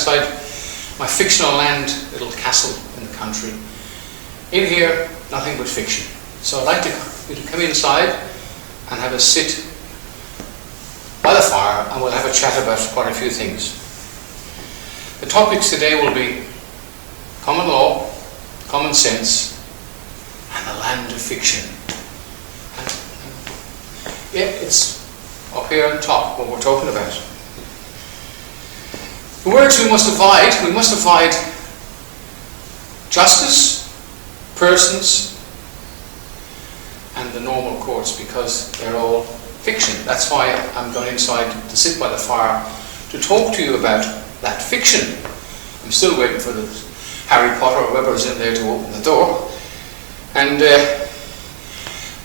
outside my fictional land, little castle in the country. In here, nothing but fiction. So I'd like you to come inside and have a sit by the fire, and we'll have a chat about quite a few things. The topics today will be common law, common sense, and the land of fiction. And, yeah, it's up here on top what we're talking about. The words we must avoid justice, persons, and the normal courts, because they're all fiction. That's why I'm going inside to sit by the fire to talk to you about that fiction. I'm still waiting for the Harry Potter or whoever's in there to open the door. And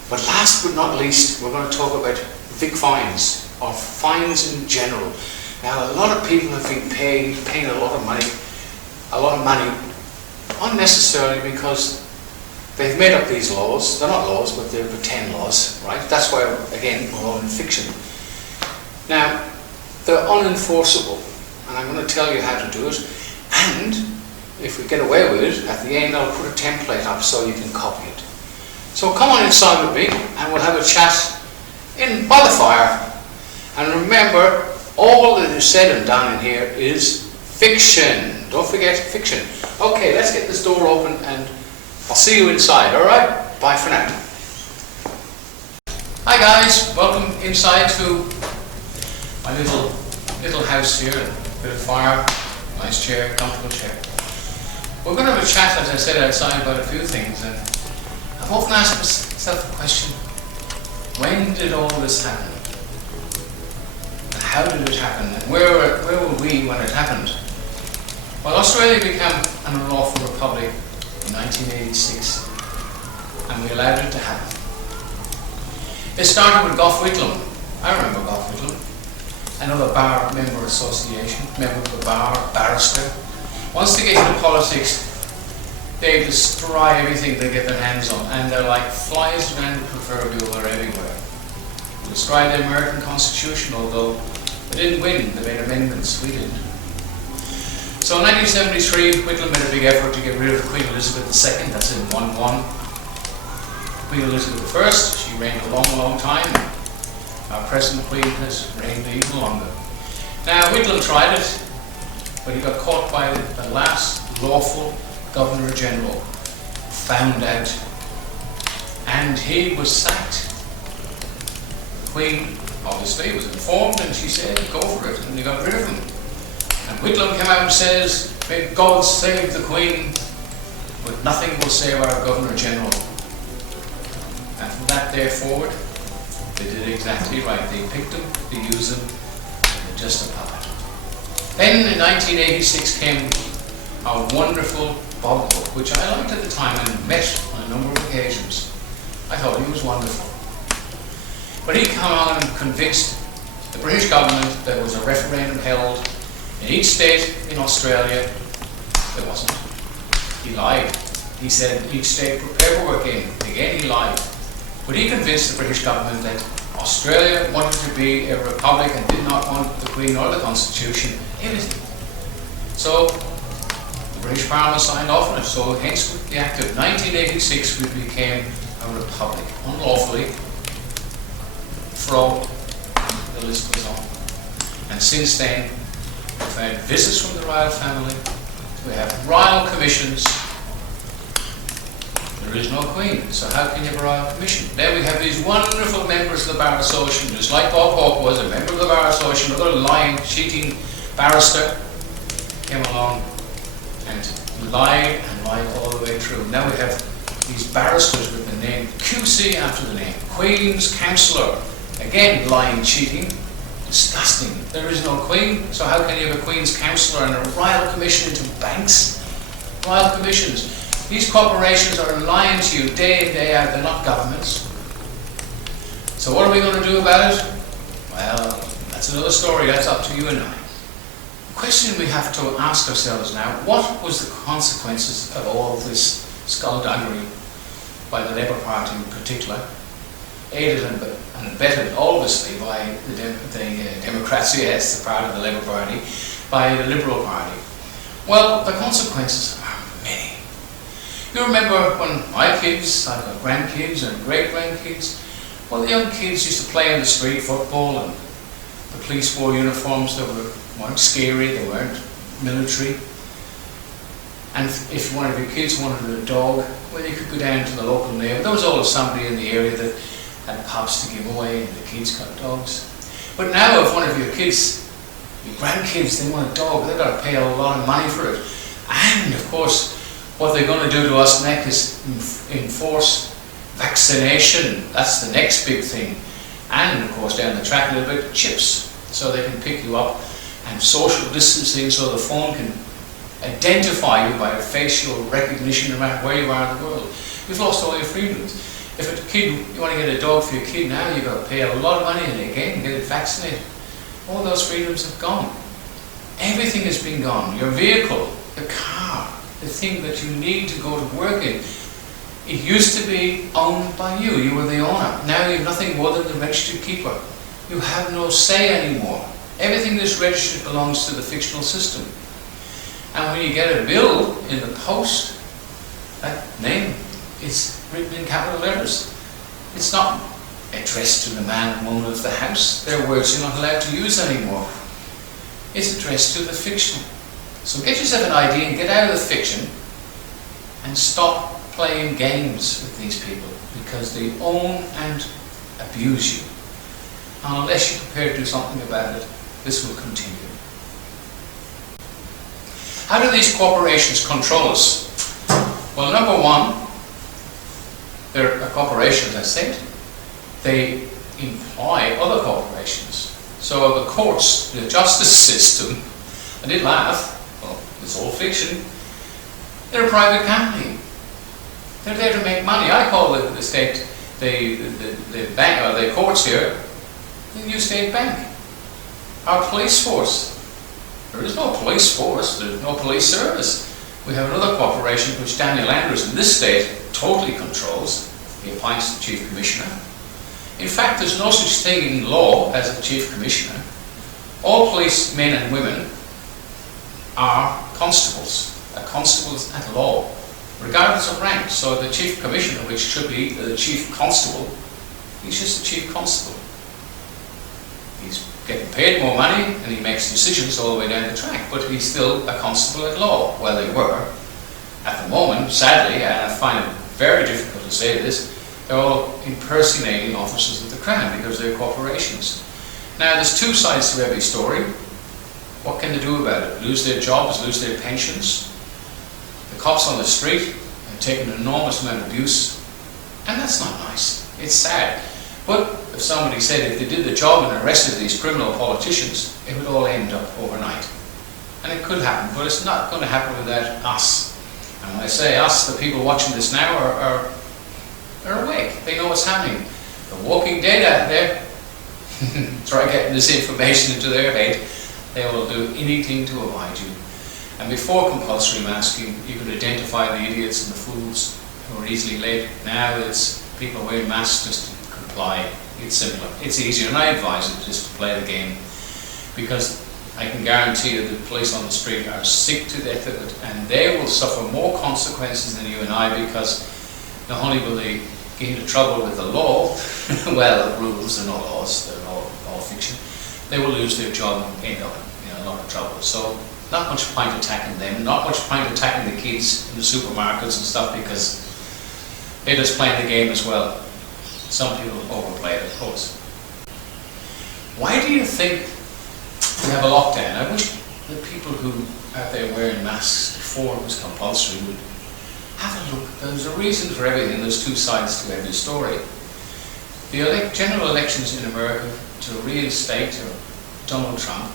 but last but not least, we're going to talk about big fines, or fines in general. Now, a lot of people have been paying a lot of money unnecessarily, because they've made up these laws. They're not laws, but they're pretend laws, right? That's why, again, we're all in fiction. Now, they're unenforceable, and I'm going to tell you how to do it. And if we get away with it, at the end I'll put a template up so you can copy it. So come on inside with me, and we'll have a chat by the fire. And remember, all that is said and done in here is fiction. Don't forget fiction. Okay, let's get this door open, and I'll see you inside, alright? Bye for now. Hi guys, welcome inside to my little house here. A bit of fire, nice chair, comfortable chair. We're going to have a chat, as I said, outside about a few things, and I've often asked myself the question, when did all this happen? And how did it happen? And where were we when it happened? Well, Australia became an unlawful republic in 1986, and we allowed it to happen. It started with Gough Whitlam. I remember Gough Whitlam, another bar member association, member of the bar, barrister. Once they get into politics, they destroy everything they get their hands on, and they're like flies around the proverbial, they're everywhere. They destroyed the American Constitution, although they didn't win, they made amendments, we didn't. So in 1973, Whitlam made a big effort to get rid of Queen Elizabeth II, that's in 1-1. Queen Elizabeth I, she reigned a long, long time. Our present Queen has reigned even longer. Now, Whitlam tried it, but he got caught by the last lawful Governor-General, found out, and he was sacked. The Queen, obviously, was informed, and she said, go for it, and they got rid of him. And Whitlam came out and says, may God save the Queen, but nothing will save our Governor-General. And from that day forward, they did exactly right. They picked him, they used him, and they're just a puppet. Then in 1986 came our wonderful Bob Hawke, which I liked at the time and met on a number of occasions. I thought he was wonderful. But he came on and convinced the British government there was a referendum held in each state in Australia. There wasn't. He lied. He said each state put paperwork in. Again, he lied. But he convinced the British government that Australia wanted to be a republic and did not want the Queen or the Constitution, anything. So the British Parliament signed off on it. So hence with the Act of 1986 we became a republic, unlawfully, from the list was on. And since then we've had visits from the royal family, we have royal commissions. There is no Queen, so how can you have a royal commission? Then we have these wonderful members of the Bar Association, just like Bob Hawke was a member of the Bar Association, another lying, cheating barrister came along and lied all the way through. Now we have these barristers with the name QC after the name, Queen's Counsellor, again lying, cheating, disgusting. There is no Queen, so how can you have a Queen's Counsellor and a royal commission into banks? Royal commissions. These corporations are lying to you day in, day out. They're not governments. So what are we going to do about it? Well, that's another story. That's up to you and I. The question we have to ask ourselves now, what was the consequences of all this skullduggery by the Labour Party in particular? aided and abetted, obviously, by the Democrats, yes, the part of the Labour Party, by the Liberal Party. Well, the consequences are many. You remember when my kids, I've got grandkids and great-grandkids, well, the young kids used to play in the street, football, and the police wore uniforms that weren't scary, they weren't military. And if one of your kids wanted a dog, well, you could go down to the local neighbour. There was always somebody in the area that had pups to give away, and the kids got dogs. But now if one of your kids, your grandkids, they want a dog, they've got to pay a lot of money for it. And of course, what they're going to do to us next is enforce vaccination. That's the next big thing. And of course, down the track a little bit, chips, so they can pick you up, and social distancing, so the phone can identify you by facial recognition no matter where you are in the world. You've lost all your freedoms. If a kid, you want to get a dog for your kid now, you've got to pay a lot of money, and again, get it vaccinated. All those freedoms have gone. Everything has been gone. Your vehicle, the car, the thing that you need to go to work in, it used to be owned by you. You were the owner. Now you have nothing more than the registered keeper. You have no say anymore. Everything that's registered belongs to the fictional system. And when you get a bill in the post, that name is written in capital letters. It's not addressed to the man and woman of the house. They're words you're not allowed to use anymore. It's addressed to the fictional. So get yourself an idea and get out of the fiction and stop playing games with these people, because they own and abuse you. And unless you're prepared to do something about it, this will continue. How do these corporations control us? Well, number one, they're a corporation, as I said. They employ other corporations. So the courts, the justice system, I did laugh, well, it's all fiction, they're a private company. They're there to make money. I call the state, the bank, or the courts here, the New State Bank. Our police force. There is no police force, there's no police service. We have another corporation which Daniel Andrews in this state totally controls. He appoints the Chief Commissioner. In fact, there's no such thing in law as a Chief Commissioner. All policemen and women are constables, constables at law, regardless of rank. So the Chief Commissioner, which should be the Chief Constable, he's just the Chief Constable. He's getting paid more money and he makes decisions all the way down the track, but he's still a constable at law. Well, they were. At the moment, sadly, and I find it very difficult to say this, they're all impersonating officers of the Crown because they're corporations. Now, there's two sides to every story. What can they do about it? Lose their jobs, lose their pensions? The cops on the street have taken an enormous amount of abuse, and that's not nice. It's sad. But if somebody said if they did the job and arrested these criminal politicians, it would all end up overnight. And it could happen, but it's not going to happen without us. And when I say us, the people watching this now are awake. They know what's happening. The Walking Dead out there, try getting this information into their head. They will do anything to avoid you. And before compulsory masking, you could identify the idiots and the fools who are easily led. Now it's people wearing masks just to comply. It's simpler. It's easier, and I advise it just to play the game, because I can guarantee you the police on the street are sick to death of it, and they will suffer more consequences than you and I, because not only will they get into trouble with the law, well, rules are not laws, they're all fiction, they will lose their job and end up in a lot of trouble. So not much point attacking them, not much point attacking the kids in the supermarkets and stuff, because they're just playing the game as well. Some people overplay it, of course. Why do you think we have a lockdown? I wish the people who out there wearing masks before it was compulsory would have a look. There's a reason for everything. There's two sides to every story. The general elections in America to reinstate Donald Trump,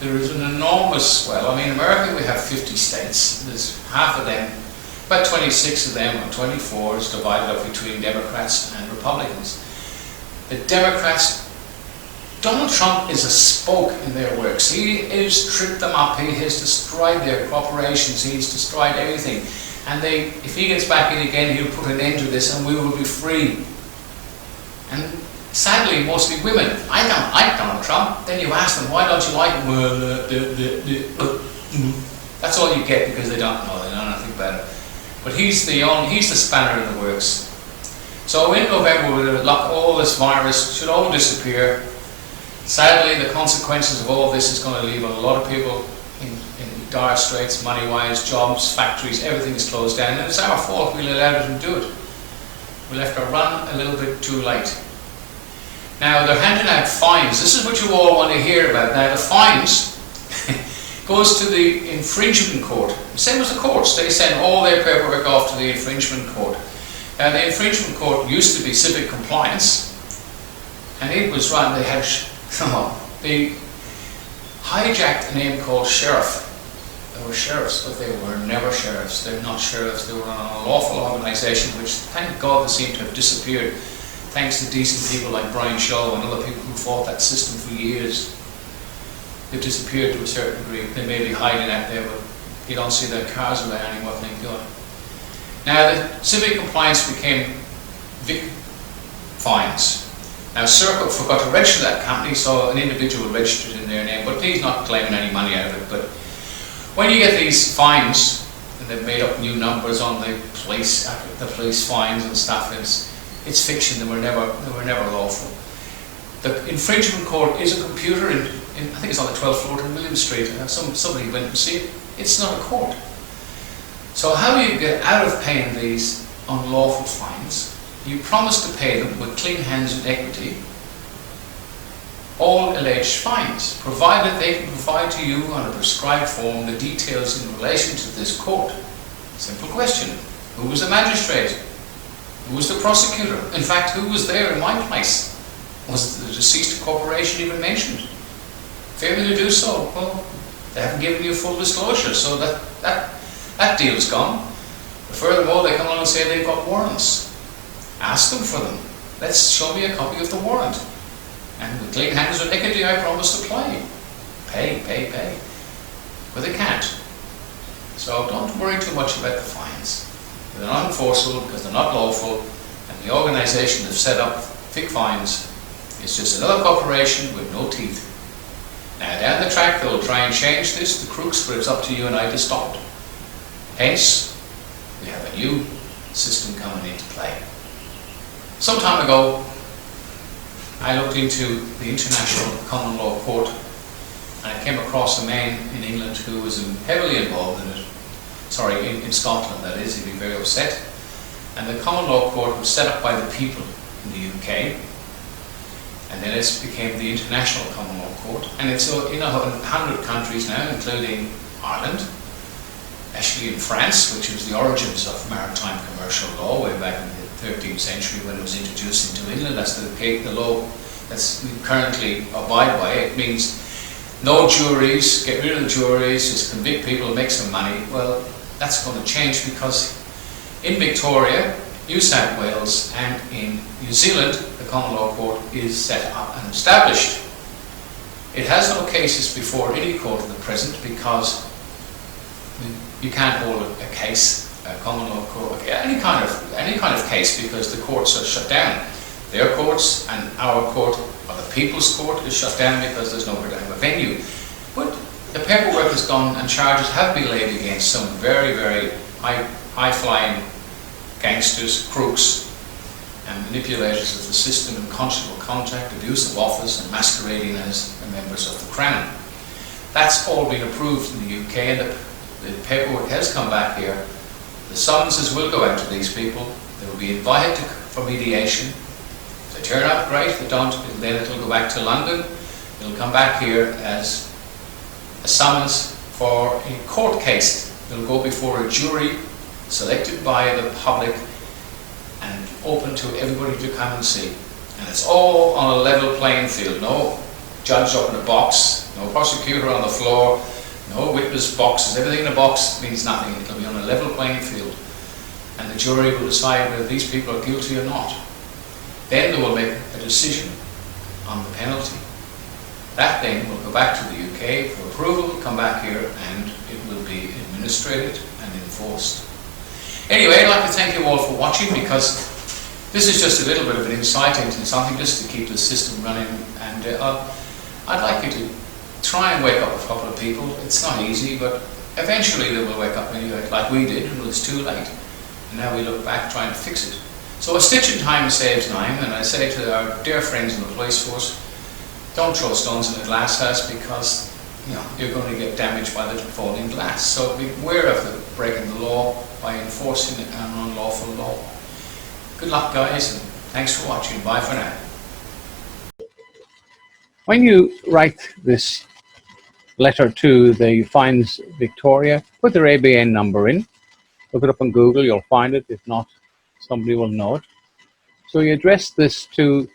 there is an enormous, well, I mean, in America we have 50 states. There's half of them, about 26 of them, or 24, is divided up between Democrats and Republicans. The Democrats, Donald Trump is a spoke in their works. He has tripped them up. He has destroyed their corporations. He's destroyed everything. And if he gets back in again, he'll put an end to this and we will be free. And sadly, mostly women. I don't like Donald Trump. Then you ask them, why don't you like him? Well, that's all you get, because they don't know nothing about it. But he's the spanner in the works. So in November, we'll lock all this virus, should all disappear. Sadly, the consequences of all this is going to leave a lot of people in dire straits, money-wise, jobs, factories, everything is closed down. And it's our fault we allowed them to do it. We left our run a little bit too late. Now, they're handing out fines. This is what you all want to hear about. Now, the fines goes to the infringement court. Same as the courts. They send all their paperwork off to the infringement court. Now, the infringement court used to be civic compliance, and it was run, they hijacked a name called sheriff. They were sheriffs, but they were never sheriffs. They're not sheriffs. They were an unlawful organisation, which, thank God, they seem to have disappeared, thanks to decent people like Brian Shaw and other people who fought that system for years. They've disappeared to a certain degree. They may be hiding out there, but you don't see their cars around anymore, thank God. Now, the civic compliance became Vic fines. Now, Circle forgot to register that company, so an individual registered in their name, but he's not claiming any money out of it. But when you get these fines, and they've made up new numbers on the police fines and stuff, it's fiction. They were never lawful. The infringement court is a computer in I think it's on the 12th floor in William Street. Somebody went and see it. It's not a court. So how do you get out of paying these unlawful fines? You promise to pay them with clean hands and equity all alleged fines, provided they can provide to you on a prescribed form the details in relation to this court. Simple question. Who was the magistrate? Who was the prosecutor? In fact, who was there in my place? Was the deceased corporation even mentioned? Failure to do so, well, they haven't given you full disclosure, so that deal's gone. But furthermore, they come along and say they've got warrants. Ask them for them. Let's show me a copy of the warrant. And with clean hands and equity, I promise to pay. But they can't. So don't worry too much about the fines. They're not enforceable because they're not lawful, and the organisation that's set up Vic Fines is just another corporation with no teeth. Now down the track they'll try and change this, the crooks, but it's up to you and I to stop it. Hence, we have a new system coming into play. Some time ago, I looked into the International Common Law Court, and I came across a man in England who was heavily involved in it. Sorry, in Scotland, that is. He'd be very upset. And the Common Law Court was set up by the people in the UK, and then it became the International Common Law Court, and it's in 100 countries now, including Ireland, actually in France, which was the origins of maritime commercial law way back in the 13th century when it was introduced into England. That's the law that's we currently abide by. It means no juries, get rid of the juries, just convict people, make some money. Well, that's going to change because in Victoria, New South Wales and in New Zealand, the Common Law Court is set up and established. It has no cases before any court at the present because you can't hold a case, a common law court, any kind of case, because the courts are shut down. Their courts and our court, or the People's Court, is shut down because there's nowhere to have a venue. But the paperwork is done and charges have been laid against some very, very high-flying gangsters, crooks, and manipulators of the system in conjugal contact, abuse of office, and masquerading as members of the Crown. That's all been approved in the UK, and the paperwork has come back here. The summonses will go out to these people. They will be invited for mediation. If they turn out, great. If they don't, then it'll go back to London. It'll come back here as a summons for a court case. It'll go before a jury selected by the public and open to everybody to come and see. And it's all on a level playing field. No judge up in a box, no prosecutor on the floor, no witness boxes. Everything in a box means nothing. It'll be on a level playing field. And the jury will decide whether these people are guilty or not. Then they will make a decision on the penalty. That then will go back to the UK for approval, come back here, and it will be administrated and enforced. Anyway, I'd like to thank you all for watching, because This is just a little bit of an insight into something just to keep the system running, and I'd like you to try and wake up a couple of people. It's not easy, but eventually they will wake up anyway, like we did when it was too late. And now we look back trying to fix it. So a stitch in time saves nine, and I say to our dear friends in the police force, don't throw stones in a glass house, because you're going to get damaged by the falling glass. So beware of the breaking the law by enforcing an unlawful law. Good luck, guys, and thanks for watching. Bye for now. When you write this letter to the Fines Victoria, put their ABN number in. Look it up on Google, you'll find it. If not, somebody will know it. So you address this to,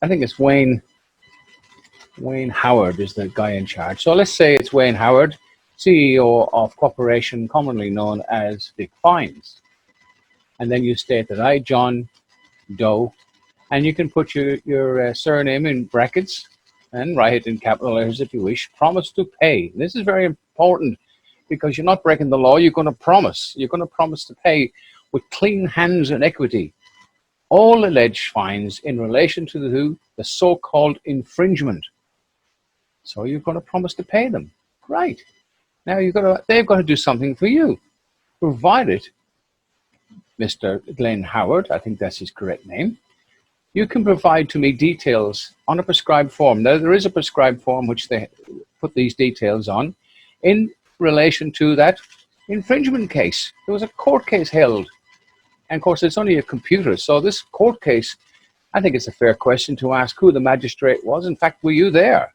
I think it's Wayne Howard is the guy in charge. So let's say it's Wayne Howard, CEO of corporation commonly known as Vic Fines. And then you state that I, John Doe, and you can put your surname in brackets and write it in capital letters if you wish. Promise to pay. This is very important because you're not breaking the law. You're going to promise. You're going to promise to pay with clean hands and equity all alleged fines in relation to the so-called infringement. So you're going to promise to pay them. Right. Now they've got to do something for you. Provided, Mr. Glenn Howard, I think that's his correct name, you can provide to me details on a prescribed form. Now, there is a prescribed form which they put these details on in relation to that infringement case. There was a court case held. And of course, it's only a computer. So this court case, I think it's a fair question to ask who the magistrate was. In fact, were you there?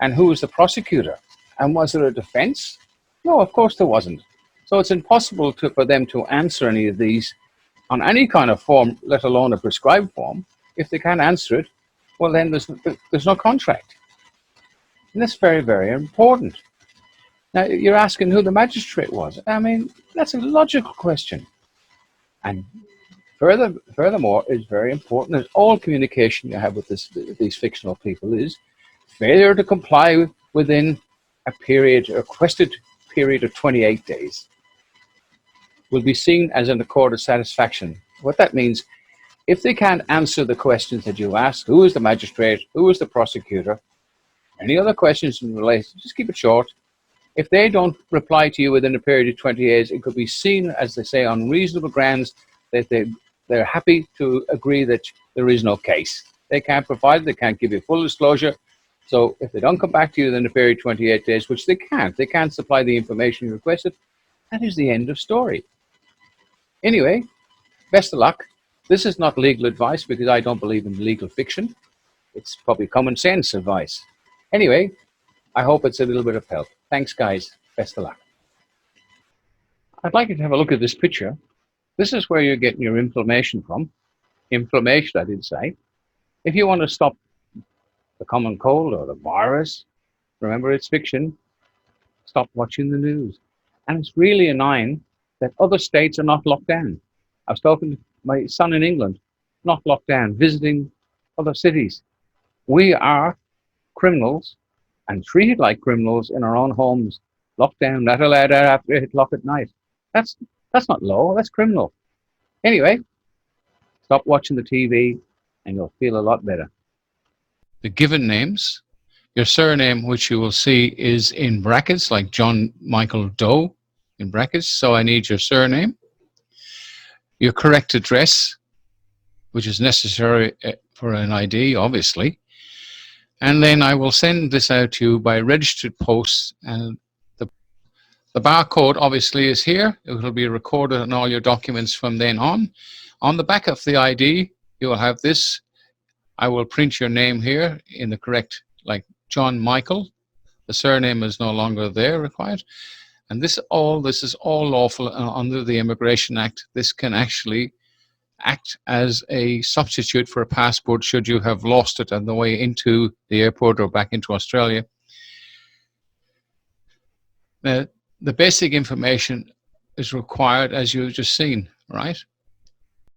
And who was the prosecutor? And was there a defense? No, of course there wasn't. So it's impossible for them to answer any of these on any kind of form, let alone a prescribed form. If they can't answer it, well, then there's no contract. And that's very, very important. Now, you're asking who the magistrate was. I mean, that's a logical question. And furthermore, it's very important that all communication you have with these fictional people is failure to comply within a requested period of 28 days will be seen as an accord of satisfaction. What that means, if they can't answer the questions that you ask, who is the magistrate, who is the prosecutor, any other questions in relation, just keep it short. If they don't reply to you within a period of 20 days, it could be seen, as they say, on reasonable grounds that they're happy to agree that there is no case. They can't provide it, they can't give you full disclosure. So if they don't come back to you within a period of 28 days, which they can't supply the information you requested, that is the end of story. Anyway, best of luck. This is not legal advice because I don't believe in legal fiction. It's probably common sense advice. Anyway, I hope it's a little bit of help. Thanks, guys. Best of luck. I'd like you to have a look at this picture. This is where you're getting your inflammation from. Inflammation, I did say. If you want to stop the common cold or the virus, remember it's fiction, stop watching the news. And it's really annoying that other states are not locked down. I was talking to my son in England, not locked down, visiting other cities. We are criminals and treated like criminals in our own homes, locked down, not allowed out after 8 o'clock at night. That's not law, that's criminal. Anyway, stop watching the TV and you'll feel a lot better. The given names, your surname, which you will see is in brackets, like John Michael Doe in brackets, so I need your surname. Your correct address, which is necessary for an ID, obviously. And then I will send this out to you by registered post, and the barcode obviously is here. It will be recorded on all your documents from then on. On the back of the ID, you will have this. I will print your name here in the correct, like John Michael. The surname is no longer there required. And this is all lawful under the Immigration Act. This can actually act as a substitute for a passport should you have lost it on the way into the airport or back into Australia. The basic information is required, as you've just seen, right?